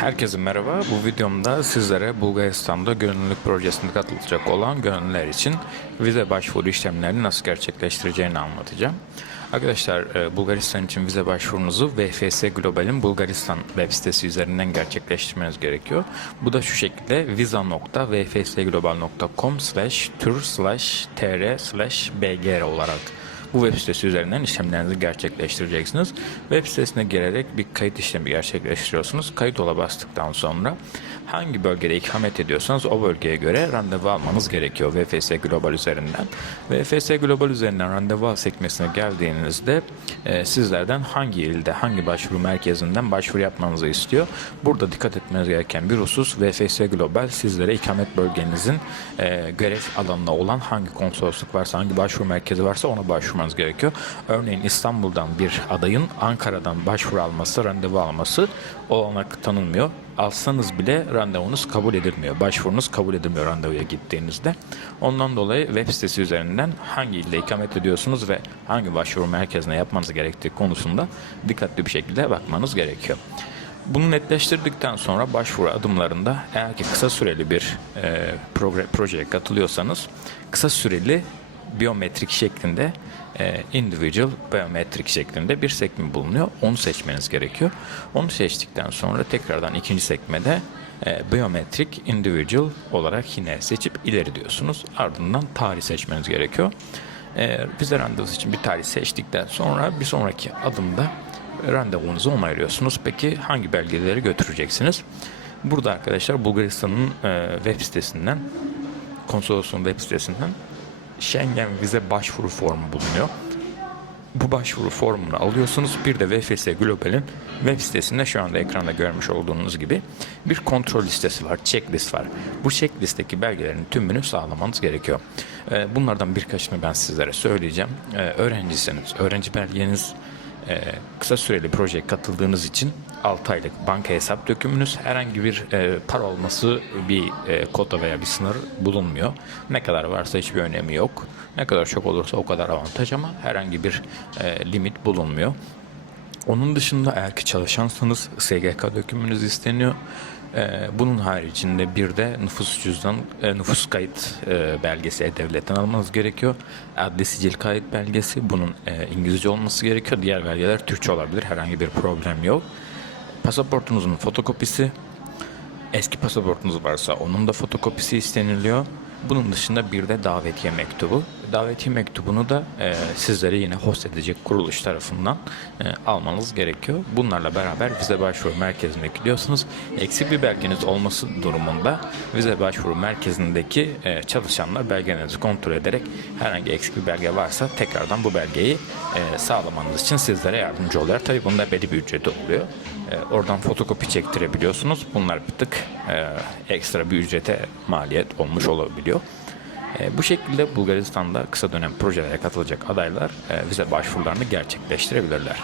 Herkese merhaba. Bu videomda sizlere Bulgaristan'da gönüllülük projesine katılacak olan gönüllüler için vize başvuru işlemlerini nasıl gerçekleştireceğini anlatacağım. Arkadaşlar e, Bulgaristan için vize başvurunuzu VFS Global'in Bulgaristan web sitesi üzerinden gerçekleştirmeniz gerekiyor. Bu da şu şekilde visa.vfsglobal.com slash tur slash tr slash bgr olarak bu web sitesi üzerinden işlemlerinizi gerçekleştireceksiniz. Web sitesine girerek bir kayıt işlemi gerçekleştiriyorsunuz. Kayıt ola bastıktan sonra hangi bölgede ikamet ediyorsanız o bölgeye göre randevu almanız gerekiyor VFS Global üzerinden. VFS Global üzerinden randevu al sekmesine geldiğinizde e, sizlerden hangi ilde, hangi başvuru merkezinden başvuru yapmanızı istiyor. Burada dikkat etmeniz gereken bir husus VFS Global sizlere ikamet bölgenizin e, görev alanına olan hangi konsolosluk varsa, hangi başvuru merkezi varsa ona başvurmanız gerekiyor. Örneğin İstanbul'dan bir adayın Ankara'dan başvuru alması, randevu alması olanak tanınmıyor. Alsanız bile randevunuz kabul edilmiyor. Başvurunuz kabul edilmiyor randevuya gittiğinizde. Ondan dolayı web sitesi üzerinden hangi ilde ikamet ediyorsunuz ve hangi başvuru merkezine yapmanız gerektiği konusunda dikkatli bir şekilde bakmanız gerekiyor. Bunu netleştirdikten sonra başvuru adımlarında eğer ki kısa süreli bir e, progre- projeye katılıyorsanız kısa süreli biyometrik şeklinde e, individual biometrik şeklinde bir sekme bulunuyor. Onu seçmeniz gerekiyor. Onu seçtikten sonra tekrardan ikinci sekmede e, biometrik individual olarak yine seçip ileri diyorsunuz. Ardından tarih seçmeniz gerekiyor. E, vize randevusu için bir tarih seçtikten sonra bir sonraki adımda randevunuzu onaylıyorsunuz. Peki hangi belgeleri götüreceksiniz? Burada arkadaşlar Bulgaristan'ın e, web sitesinden konsolosluğun web sitesinden Schengen vize başvuru formu bulunuyor. Bu başvuru formunu alıyorsunuz. Bir de VFS Global'in web sitesinde şu anda ekranda görmüş olduğunuz gibi bir kontrol listesi var, checklist var. Bu checklist'teki belgelerin tümünü sağlamanız gerekiyor. Ee, Bunlardan birkaçını ben sizlere söyleyeceğim. Ee, Öğrencisiniz, öğrenci belgeniz e, kısa süreli projeye katıldığınız için 6 aylık banka hesap dökümünüz herhangi bir e, para olması bir e, kota veya bir sınır bulunmuyor. Ne kadar varsa hiçbir önemi yok. Ne kadar çok olursa o kadar avantaj ama herhangi bir e, limit bulunmuyor. Onun dışında eğer ki çalışansanız SGK dökümünüz isteniyor. Ee, bunun haricinde bir de nüfus cüzdan, e, nüfus kayıt e, belgesi E-Devlet'ten almanız gerekiyor. Adli sicil kayıt belgesi bunun e, İngilizce olması gerekiyor. Diğer belgeler Türkçe olabilir. Herhangi bir problem yok. Pasaportunuzun fotokopisi, Eski pasaportunuz varsa onun da fotokopisi isteniliyor. Bunun dışında bir de davetiye mektubu. Davetiye mektubunu da e, sizlere yine host edecek kuruluş tarafından e, almanız gerekiyor. Bunlarla beraber vize başvuru merkezine gidiyorsunuz. Eksik bir belgeniz olması durumunda vize başvuru merkezindeki e, çalışanlar belgenizi kontrol ederek herhangi eksik bir belge varsa tekrardan bu belgeyi e, sağlamanız için sizlere yardımcı oluyor. Tabii bunda belli bir ücreti oluyor. E, oradan fotokopi çektirebiliyorsunuz. Bunlar bir tık e, ekstra bir ücrete maliyet olmuş olabiliyor. E, bu şekilde Bulgaristan'da kısa dönem projelere katılacak adaylar e, vize başvurularını gerçekleştirebilirler.